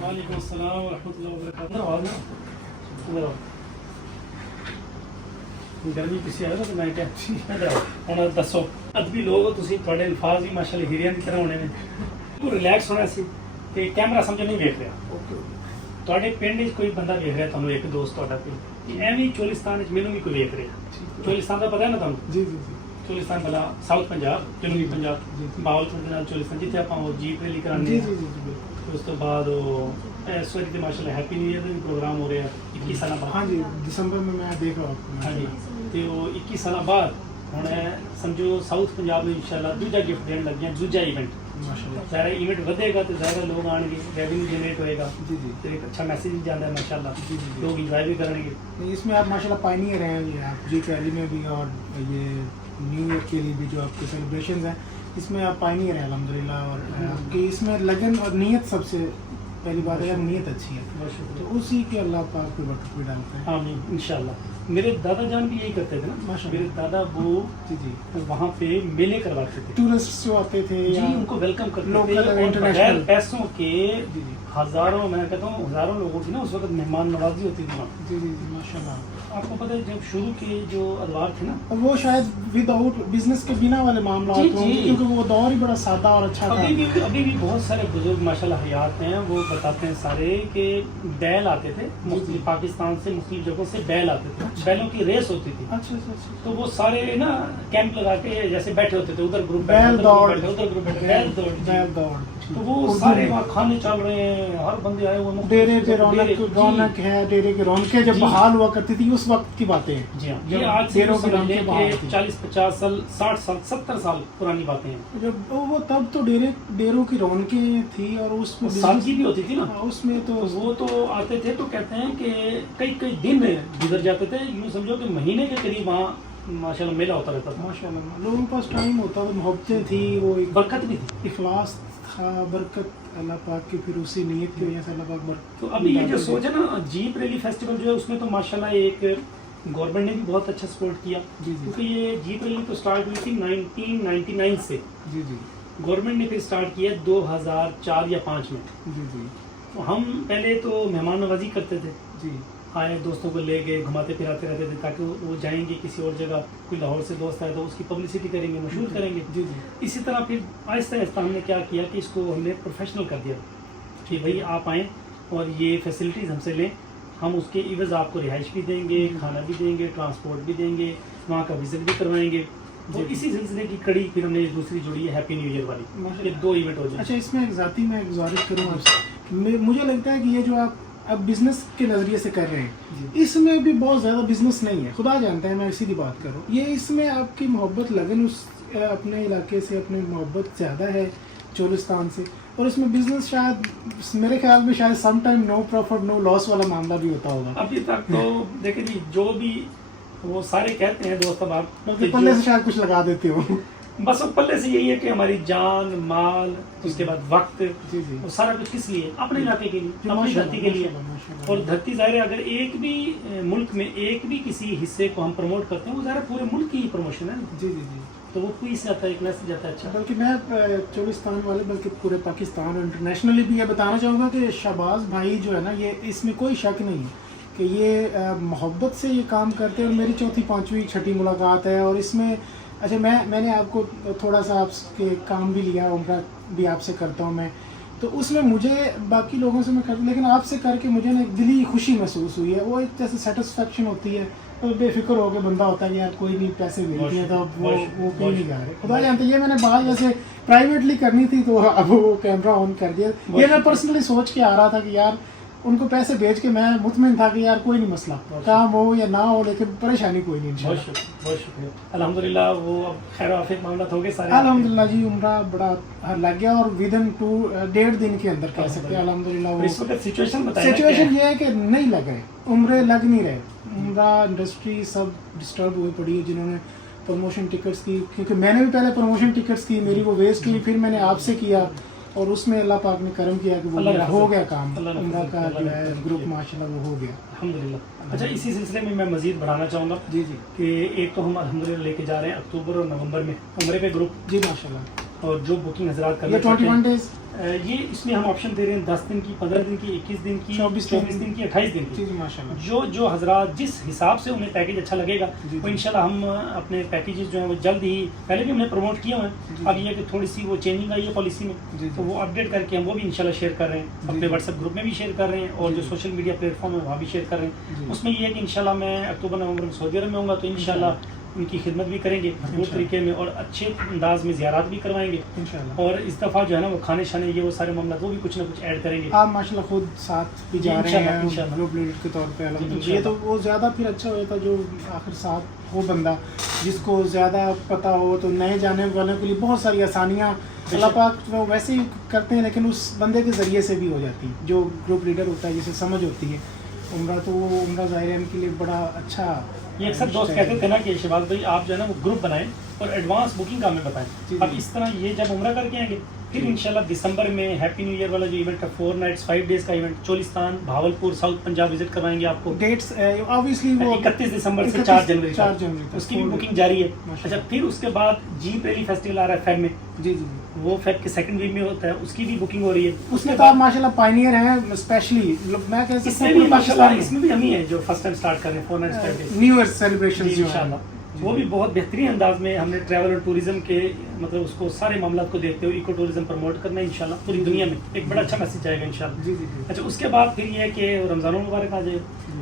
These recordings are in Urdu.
وعلیکم السلام ورحمۃ اللہ وبرکاتہ. گرمی کسی آئے تو میں کیا ہوں دسو ادبی لوگ ہو تسی تھوڑے الفاظ بھی ماشاء اللہ ہیریاں کی طرح ہونے میں ریلیکس ہونا سی کہ کیمرہ سمجھو نہیں ویکھ رہا تھوڑے پنڈ کوئی بندہ ویکھ رہا تمہیں ایک دوست تھوڑا کوئی ایویں چولستان مینوں بھی کوئی ویکھ رہا چولستان کا پتہ ہے نا تمہیں جی جی جی چولستان بلا ساؤتھ پنجاب جنوبی پنجاب باولپور کے نال چولستان جتنے آپ وہ جیپ ریلی کرانے جی جی جی اس تو بعد وہ اس وقت ماشاء اللہ ہیپی نیو ایئر کا بھی پروگرام ہو رہا ہے 21 سال بعد. ہاں جی دسمبر میں دیکھا آپ کو. ہاں جی تو وہ 21 سال بعد ہوں سمجھو ساؤتھ پنجاب میں انشاءاللہ دوجا گفٹ دین لگ گیا دوجا ایونٹ ماشاء اللہ. ظاہر ایونٹ ودے گا تو ظاہر لوگ آن گے ریونیو جنریٹ ہوئے گا جی جی تو ایک اچھا میسیج بھی جانا ہے ماشاء اللہ جی جی لوگ انجوائے بھی کریں گے. نہیں اس میں آپ ماشاء اللہ پائنیئر ہیں یہ آپ جی کیلی میں بھی اور یہ نیو ایئر کے لیے بھی جو آپ کے سیلیبریشنز ہیں اس میں آپ پائنیئر ہیں الحمدللہ. اور آپ کی اس میں لگن اور نیت سب سے پہلی بات ہے نیت اچھی ہے تو اسی کے اللہ پاک پہ برکت بھی ڈالتے ہیں. آمین انشاءاللہ. میرے دادا جان بھی یہی کرتے تھے نا ماشاء میرے اللہ. دادا وہ جی جی وہاں پہ میلے کرواتے تھے ٹورسٹ جو آتے تھے جی یا ان کو ویلکم کرتے local تھے اور اور international. بغیر پیسوں کے جی جی ہزاروں میں کہتا ہوں ہزاروں لوگوں کی نا اس وقت مہمان نوازی ہوتی تھی وہاں. جی جی جی ماشاء اللہ. آپ کو پتہ ہے جب شروع کے جو ادوار تھے نا اور وہ شاید ود آؤٹ بزنس کے بنا والے معاملات جی، ہوں گے جی. کیونکہ وہ دور ہی بڑا سادہ اور اچھا تھا. ابھی بھی بہت سارے بزرگ ماشاءاللہ حیات ہیں وہ بتاتے ہیں سارے کہ بیل آتے تھے مختلف پاکستان سے مختلف جگہوں سے بیل آتے تھے بیلوں کی ریس ہوتی تھی اچھا اچھا اچھا. تو وہ سارے نا کیمپ لگا کے جیسے بیٹھے ہوتے تھے ادھر گروپ بیل دوڑ. ادھر گروپ بیٹھے بیل دوڑ جی. بیل دوڑ. تو وہ سارے وہاں کھانے چل رہے ہیں ہر بندے آئے ہوئے ڈیرے پہ رونق ہے ڈیرے کی رونقیں جب بحال ہوا کرتی تھی اس وقت کی باتیں ہیں. جی ہاں جب یہ آج سے ڈیروں کی سمجھ رونقیں لیں بحال کہ تھی. 40-50 سال 60 سال 70 سال پرانی باتیں ہیں. جب وہ تب تو ڈیروں کی رونقیں تھی اور اس میں سادگی بھی ہوتی تھی نا اس میں تو وہ تو آتے تھے تو کہتے ہیں کہ کئی دن گزر جاتے تھے یوں سمجھو کہ مہینے کے قریب وہاں ماشاءاللہ میلہ ہوتا رہتا تھا. ماشاء اللہ لوگوں کے پاس ٹائم ہوتا تھا محبتیں تھی وہ ایک برکت بھی تھی. اخلاص تھا برکت اللہ پاک کی پھر اسی نیت کی وجہ سے اللہ پاک برکت. تو ابھی یہ جو سوچا نا جیپ ریلی فیسٹیول جو ہے اس میں تو ماشاءاللہ ایک گورنمنٹ نے بھی بہت اچھا سپورٹ کیا جی جی کیونکہ یہ جیپ ریلی تو اسٹارٹ ہوئی تھی 1999 سے. جی جی گورنمنٹ نے پھر اسٹارٹ کیا 2004 یا 5 میں. جی جی تو ہم پہلے تو مہمان نوازی کرتے تھے جی آئے دوستوں کو لے گئے گھماتے پھراتے رہتے تھے تاکہ وہ جائیں گے کسی اور جگہ کوئی لاہور سے دوست آئے تو اس کی پبلسٹی کریں گے مشہور کریں گے. جی جی اسی طرح پھر آہستہ آہستہ ہم نے کیا کیا کہ اس کو ہم نے پروفیشنل کر دیا کہ بھائی آپ آئیں اور یہ فیسلٹیز ہم سے لیں ہم اس کے عوض آپ کو رہائش بھی دیں گے کھانا بھی دیں گے ٹرانسپورٹ بھی دیں گے وہاں کا وزٹ بھی کروائیں گے. اور اسی سلسلے کی کڑی پھر ہم نے دوسری جوڑی ہے ہیپی نیو ایئر والی یہ 2 ایونٹ ہو جائیں. اچھا اس میں ایک ذاتی میں گزارش کروں آپ سے مجھے لگتا ہے کہ یہ جو آپ اب بزنس کے نظریے سے کر رہے ہیں اس میں بھی بہت زیادہ بزنس نہیں ہے خدا جانتا ہے میں اسی کی بات کروں یہ اس میں آپ کی محبت لگن اس اپنے علاقے سے اپنی محبت زیادہ ہے چولستان سے اور اس میں بزنس شاید میرے خیال میں شاید سم ٹائم نو پروفٹ نو لاس والا معاملہ بھی ہوتا ہوگا. ابھی تک تو دیکھیں جی جو بھی وہ سارے کہتے ہیں دوست اب پلے سے شاید کچھ لگا دیتے ہو بس وہ پلے سے یہی ہے کہ ہماری جان مال اس کے بعد وقت جی جی وہ سارا کچھ کس لیے اپنے علاقے کے لیے اپنی دھرتی کے لیے. اور دھرتی ظاہر ہے اگر ایک بھی ملک میں ایک بھی کسی حصے کو ہم پروموٹ کرتے ہیں وہ ظاہر پورے ملک کی پروموشن ہے جی جی جی تو وہ کوئی سے آتا ہے ایک میسج آتا ہے. اچھا بلکہ میں چولستان والے بلکہ پورے پاکستان اور انٹرنیشنلی بھی یہ بتانا چاہوں گا کہ شہباز بھائی جو ہے نا یہ اس میں کوئی شک نہیں ہے کہ یہ محبت سے یہ کام کرتے ہیں اور میری 4تھی 5ویں 6ٹھی ملاقات ہے اور اس میں اچھا میں نے آپ کو تھوڑا سا آپ کے کام بھی لیا عمرہ بھی آپ سے کرتا ہوں میں تو اس میں مجھے باقی لوگوں سے میں کرتا ہوں لیکن آپ سے کر کے مجھے نا ایک دلی خوشی محسوس ہوئی ہے وہ ایک جیسے سیٹسفیکشن ہوتی ہے تو بے فکر ہو کے بندہ ہوتا ہے یار کوئی نہیں پیسے ملتے ہیں تو اب وہ کہیں نہیں جا رہے خدا جانتے یہ میں نے بات جیسے پرائیویٹلی کرنی تھی تو اب وہ کیمرہ آن کر دیا یہ میں پرسنلی سوچ کے آ رہا تھا کہ یار ان کو پیسے بھیج کے میں مطمئن تھا کہ یار کوئی نہیں مسئلہ کام ہو یا نہ ہو لیکن پریشانی کوئی نہیں. بہت شکریہ الحمدللہ وہ اب خیر وافیت معاملات ہو گئے سارے الحمدللہ جی عمرہ بڑا لگ گیا اور ودن 1.5 دن کے اندر کہہ سکتے ہیں الحمدللہ. اس وقت سچویشن یہ ہے کہ نہیں لگ رہے عمرے لگ نہیں رہے عمرہ انڈسٹری سب ڈسٹرب ہوئی پڑی ہے جنہوں نے پروموشن ٹکٹس کی کیونکہ میں نے بھی پہلے پروموشن ٹکٹس کی میری وہ ویسٹ ہوئی پھر میں نے آپ سے کیا اور اس میں اللہ پاک نے کرم کیا کہ وہ ہو گیا کام عمرہ کا جو ہے گروپ ماشاءاللہ وہ ہو گیا الحمدللہ. اچھا اسی سلسلے میں مزید بڑھانا چاہوں گا جی جی کہ ایک تو ہم الحمدللہ لے کے جا رہے ہیں اکتوبر اور نومبر میں عمرے پہ گروپ جی ماشاءاللہ اور جو بکنگ حضرات یہ کرنا چاہتے 21 ہیں ڈیز یہ اس میں ہم آپشن دے رہے ہیں 10 دن کی، 15 دن کی، 21 دن کی، 24 دن کی، 28 دن جی کی. ماشاء اللہ. جو حضرات جس حساب سے انہیں پیکیج اچھا لگے گا جی وہ انشاءاللہ ہم اپنے پیکیجز جو ہیں وہ جلد ہی، پہلے بھی ہم نے پروموٹ کیے ہوئے ہیں، اب یہ کہ تھوڑی سی وہ چینجنگ آئی ہے پالیسی میں، تو وہ اپڈیٹ کر کے ہم وہ بھی انشاءاللہ شیئر کر رہے ہیں، اپنے واٹس ایپ گروپ میں بھی شیئر کر رہے ہیں، اور جو سوشل میڈیا پلیٹ فارم ہے وہاں بھی شیئر کر رہے ہیں. اس میں یہ ہے کہ انشاءاللہ میں اکتوبر نومبر میں سعودی عرب میں ہوں گا، تو انشاءاللہ ان کی خدمت بھی کریں گے بھرپور طریقے میں، اور اچھے انداز میں زیارات بھی کروائیں گے انشاءاللہ. اور اس دفعہ جو ہے نا وہ کھانے شانے یہ وہ سارے معاملات وہ بھی کچھ نہ کچھ ایڈ کریں گے. آپ ماشاء اللہ خود ساتھ بھی جا رہے ہیں انشاءاللہ. گروپ لیڈر کے طور پہ الحمدللہ. انشاءاللہ. یہ تو وہ زیادہ پھر اچھا ہوتا جو آخر ساتھ ہو بندہ جس کو زیادہ پتہ ہو، تو نئے جانے والوں کے لیے بہت ساری آسانیاں اللہ پاک وہ ویسے ہی کرتے ہیں، لیکن اس بندے کے ذریعے سے بھی ہو جاتی ہے جو گروپ لیڈر ہوتا ہے، جسے سمجھ ہوتی ہے عمرہ، تو وہ عمرہ ظاہرین کے لیے بڑا اچھا. یہ اکثر دوست کہتے تھے نا کہ شہباز بھائی آپ جو ہے نا وہ گروپ بنائیں اور ایڈوانس بکنگ کا ہمیں بتائیں. اب اس طرح یہ جب عمرہ کر کے آئیں گے پھر انشاءاللہ دسمبر میں ہیپی نیو ایئر والا جو ایونٹ ہے 4 نائٹس 5 ڈیز کا event, Cholistan, Bahawalpur, south Punjab visit کروائیں گے آپ کو. ڈیٹس آبویسلی وہ 31 دسمبر سے 4 جنوری تک اس کی بھی full بکنگ جاری ہے. ماشاء اچھا پھر اس کے بعد جیپ ریلی فیسٹیول آ رہا ہے فیب میں، جی جی وہ فیب کے سیکنڈ ویک میں ہوتا ہے، اس کی بھی بکنگ ہو رہی ہے. اس میں تو آپ ماشاء اللہ پائنیئر ہیں اسپیشلی. میں کہہ اس سکتا میں ہوں بھی ماشاءاللہ اس میں بھی ہم ہی ہیں جو فرسٹ ٹائم سٹارٹ کر رہے ہیں 4 nights 5 days. New year celebration جو انشاءاللہ وہ بھی بہت بہترین انداز میں ہم نے ٹریول اور ٹوریزم کے مطلب اس کو سارے معاملات کو دیکھتے ہوئے ایکو ٹوریزم پروموٹ کرنا ہے انشاءاللہ پوری دنیا میں. ایک بڑا اچھا میسج آئے گا انشاءاللہ. جی جی جی. اچھا اس کے بعد پھر یہ ہے کہ رمضان المبارک آ جائے.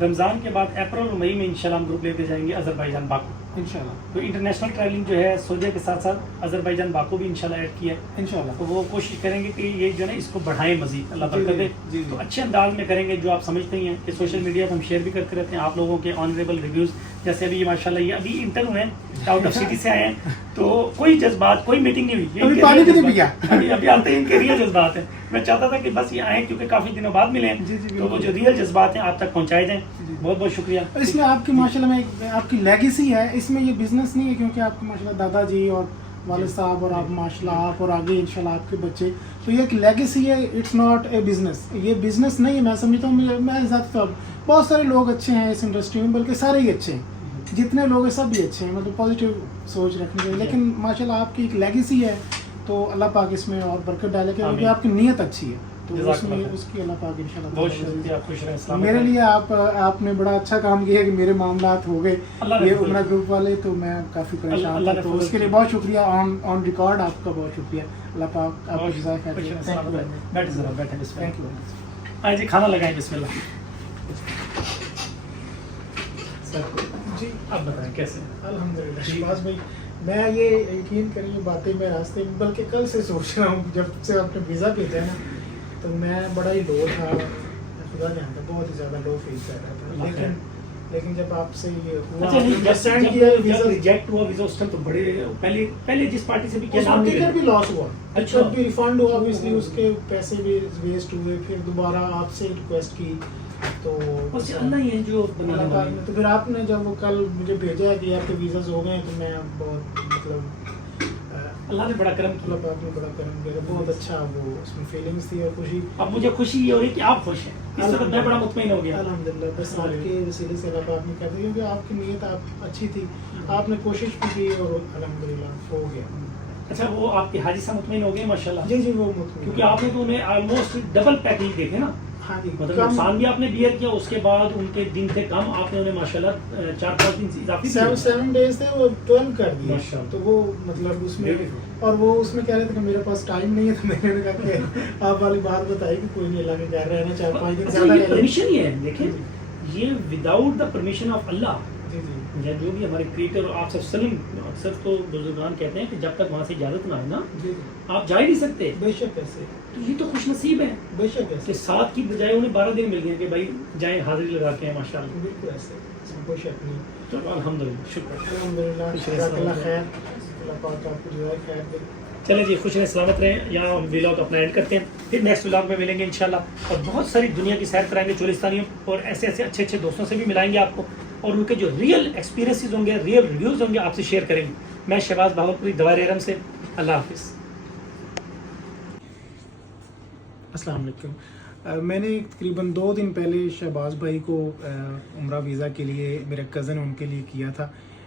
رمضان کے بعد اپریل اور مئی میں انشاءاللہ ہم گروپ لیتے جائیں گے آذربائیجان باکو. انشاءاللہ تو انٹرنیشنل ٹریولنگ جو ہے سعودیہ کے ساتھ ساتھ آذربائیجان باکو بھی انشاءاللہ ایڈ کیا ہے. انشاءاللہ تو وہ کوشش کریں گے کہ یہ جو ہے نا اس کو بڑھائیں مزید، اللہ جی برکت دے. جی جی. تو اچھے انداز میں کریں گے جو آپ سمجھتے ہی ہیں کہ سوشل میڈیا پہ ہم شیئر بھی کرتے رہتے ہیں آپ لوگوں کے آنریبل ریویوز. جیسے ابھی ماشاءاللہ یہ ابھی انٹر ہوئے ہیں، آؤٹ آف سٹی سے آئے ہیں، تو کوئی جذبات کوئی میٹنگ نہیں ہوئی. یہ ان کے پانی بھی نہیں real پیا. جذبات- ابھی آتے ہیں ان کے ریئل جذبات ہیں. میں چاہتا تھا کہ بس یہ آئیں کیونکہ کافی دنوں بعد ملے جی ہیں، جی تو وہ جو ریئل جذبات ہیں آپ تک پہنچائے جائیں. جی. بہت بہت شکریہ. اس میں آپ کی ماشاءاللہ میں آپ کی لیگیسی ہے، اس میں یہ بزنس نہیں ہے، کیونکہ آپ کے ماشاءاللہ دادا جی اور والد صاحب اور آپ ماشاءاللہ آپ اور آگے انشاءاللہ آپ کے بچے، تو یہ ایک لیگیسی ہے. It's not a business. یہ بزنس نہیں ہے. میں سمجھتا ہوں میں ذاتی طور بہت سارے لوگ اچھے ہیں اس انڈسٹری میں، بلکہ سارے ہی اچھے ہیں، جتنے لوگ ہیں سب ہی اچھے ہیں، مطلب پازیٹیو سوچ رکھنی چاہیے. لیکن ماشاءاللہ آپ کی ایک لیگیسی ہے، تو اللہ پاک اس میں اور برکت ڈالے گا، کیونکہ آپ کی نیت اچھی ہے، تو اس میں اس کی اللہ پاک انشاءاللہ. بہت شکریہ. خوش رہیں. السلام میرے لیے آپ نے بڑا اچھا کام کیا کہ میرے معاملات ہو گئے یہ عمرہ گروپ والے، تو میں کافی پریشان تھا، تو اس کے لیے بہت شکریہ. آن ریکارڈ آپ کا بہت شکریہ. اللہ پاک آپ کو جزائے خیر دے. بیٹھے ذرا بیٹھے. بسم تھینک یو. اللہ. آئے جی کھانا لگائیں. بسم اللہ. جی آپ بتائیں کیسے؟ الحمدللہ. شہباز بھائی میں یہ یقین کریے باتیں میں راستے میں بلکہ کل سے سوچ رہا ہوں، جب سے آپ نے ویزا بھیجا نا تو میں بڑا ہی لو تھا، خدا جانتا بہت ہی زیادہ لو فیل کر رہا تھا. لیکن جب آپ سے یہ ہوا انڈرسٹینڈ کیا ویزا ریجیکٹ ہوا ویزا اس ٹائم تو بڑے پہلے جس پارٹی سے بھی اس کیا میں ٹکٹ بھی لاس ہوا. اچھا. بھی ریفنڈ ہوا obviously، اس کے پیسے بھی ویسٹ ہوئے. پھر دوبارہ آپ سے ریکویسٹ کی تو بس اللہ ہی ہے جو بنانے اللہ والے. تعالیٰ تو پھر آپ نے جب وہ کل مجھے بھیجا کہ آپ کے ویزاز ہو گئے، تو میں بہت مطلب اللہ نے بڑا کرم کیا. اللہ پاک نے بڑا کرم کیا. بہت اچھا وہ اس میں فیلنگس تھی اور خوشی. اب مجھے خوشی یہ ہو رہی ہے کہ آپ خوش ہیں، اس وقت میں بڑا مطمئن ہو گیا. الحمدللہ. بس آپ کے وسیلے سے اللہ پاک نے کہا تھا، کیونکہ آپ کی نیت آپ اچھی تھی، آپ نے کوشش بھی کی اور الحمدللہ ہو گیا. اچھا وہ آپ کے حاجی صاحب مطمئن ہو گئے ماشاءاللہ؟ جی جی وہ مطمئن، کیونکہ آپ نے تو انہیں آلموسٹ ڈبل پیکیج دیکھے نا. ہاں جی مطلب نقصان بھی آپ نے بیئر کیا، اس کے بعد ان کے دن تھے کم، آپ نے انہیں ماشاءاللہ 4-5 دن سے اضافی 7 ڈیز تھے وہ 12 کر دیے. ماشاءاللہ. تو وہ مطلب اس میں اور وہ اس میں کہہ رہے تھے کہ میرے پاس ٹائم نہیں ہے، تو میں نے کہا کہ آپ والی بات بتائی کہ کوئی نہیں، اللہ کے گھر رہنا 4-5 دن زیادہ یہ پرمیشن ہی ہے. دیکھیں یہ وداؤٹ دا پرمیشن آف اللہ، جی جی یا جو بھی ہمارے کریٹر اور آپ صلی اللہ علیہ وسلم، اکثر تو بزرگان کہتے ہیں کہ جب تک وہاں سے اجازت نہ آئے نا جی آپ جا ہی نہیں سکتے. بے شک ایسے، تو یہ تو خوش نصیب ہے بے شک کہ ایسے، 7 کی بجائے انہیں 12 دن مل گئے کہ بھائی جائیں حاضری لگا کے ہیں ماشاءاللہ. بالکل ایسے، اس میں کوئی شک نہیں. چلو الحمدللہ شکر. الحمدللہ. جزاک اللہ خیر. اللہ پاک آپ کو جزائے خیر دے. چلیں جی خوش رہیں سلامت رہیں. یہاں ہم ولاگ اپنا اینڈ کرتے ہیں، پھر نیکسٹ ولاگ میں ملیں گے انشاءاللہ، اور بہت ساری دنیا کی سیر کرائیں گے چولستانیوں، اور ایسے ایسے اچھے اچھے دوستوں سے بھی ملائیں گے آپ کو، اور ان کے جو ریئل ایکسپیرینسز ہوں گے، ریئل ریویوز ہوں گے آپ سے شیئر کریں گے. میں شہباز بہاولپوری دوائر ارم سے. اللہ حافظ. السلام علیکم. میں نے تقریباً 2 دن پہلے شہباز بھائی کو عمرہ ویزا کے لیے، میرے کزن ان کے لیے کیا تھا.